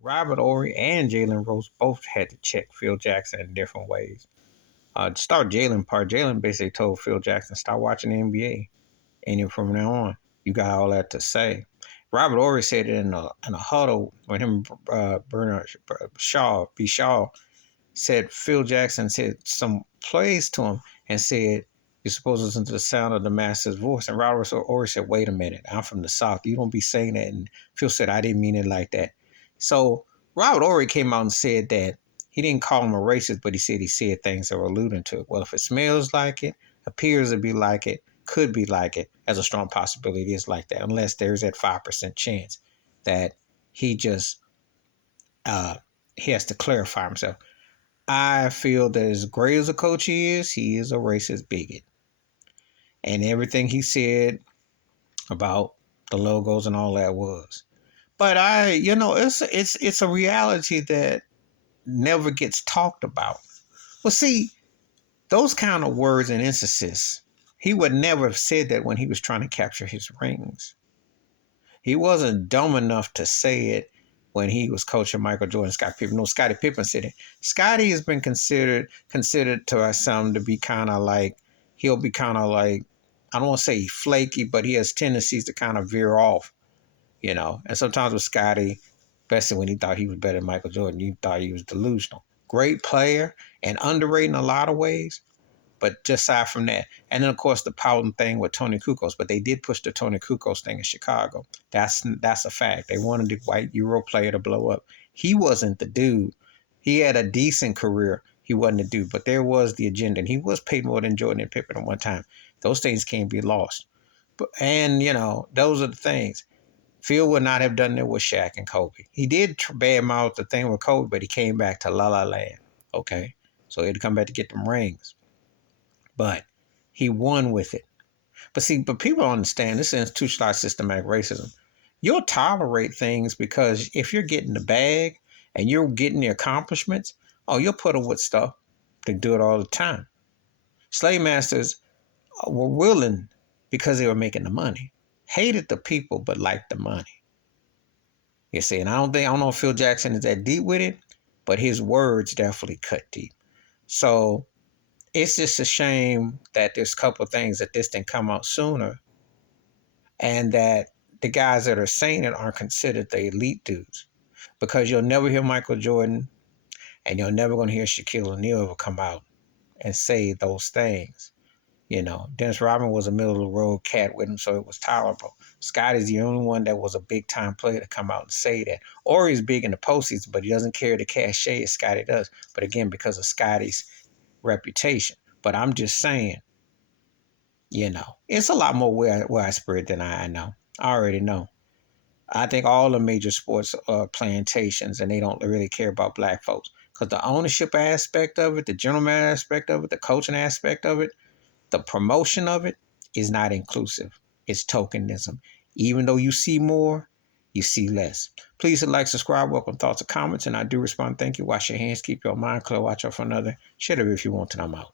Robert Ory and Jalen Rose both had to check Phil Jackson in different ways. To start Jalen part, Jalen basically told Phil Jackson, stop watching the NBA. And from now on, you got all that to say. Robert Ory said it in a huddle when him Bernard Shaw said Phil Jackson said some plays to him and said, you're supposed to listen to the sound of the master's voice. And Robert Ory said, wait a minute, I'm from the South. You don't be saying that. And Phil said, I didn't mean it like that. So Robert Ory came out and said that he didn't call him a racist, but he said things that were alluding to it. Well, if it smells like it, appears to be like it, could be like it, as a strong possibility it is like that, unless there's that 5% chance that he just uh, he has to clarify himself. I feel that as great as a coach he is a racist bigot. And everything he said about the logos and all that was. But it's a reality that never gets talked about. Well, see, those kind of words and instances, he would never have said that when he was trying to capture his rings. He wasn't dumb enough to say it when he was coaching Michael Jordan, Scottie Pippen. No, Scottie Pippen said it. Scottie has been considered to some to be kind of like, he'll be kind of like, I don't want to say flaky, but he has tendencies to kind of veer off, you know. And sometimes with Scottie, especially when he thought he was better than Michael Jordan, you thought he was delusional. Great player and underrated in a lot of ways. But just aside from that, and then of course the Powell thing with Tony Kukoc, but they did push the Tony Kukoc thing in Chicago. That's a fact. They wanted the white Euro player to blow up. He wasn't the dude. He had a decent career. He wasn't the dude, but there was the agenda, and he was paid more than Jordan and Pippen at one time. Those things can't be lost. And those are the things. Phil would not have done that with Shaq and Kobe. He did badmouth the thing with Kobe, but he came back to La La Land. Okay, so he had to come back to get them rings. But he won with it. But people don't understand this institutionalized systematic racism. You'll tolerate things because if you're getting the bag and you're getting the accomplishments, oh, you'll put up with stuff to do it all the time. Slave masters were willing because they were making the money. Hated the people, but liked the money. You see, and I don't know if Phil Jackson is that deep with it, but his words definitely cut deep. So it's just a shame that there's a couple of things that this didn't come out sooner, and that the guys that are saying it aren't considered the elite dudes. Because you'll never hear Michael Jordan and you're never going to hear Shaquille O'Neal ever come out and say those things. Dennis Rodman was a middle of the road cat with him, so it was tolerable. Scottie's the only one that was a big time player to come out and say that. Or he's big in the postseason, but he doesn't carry the cachet as Scottie does. But again, because of Scottie's reputation. But I'm just saying, it's a lot more widespread than I know. I already know. I think all the major sports are plantations, and they don't really care about black folks. Because the ownership aspect of it, the gentleman aspect of it, the coaching aspect of it, the promotion of it is not inclusive. It's tokenism. Even though you see more, you see less. Please like, subscribe, welcome thoughts and comments, and I do respond. Thank you. Wash your hands, keep your mind clear, watch out for another. Share it if you want, and I'm out.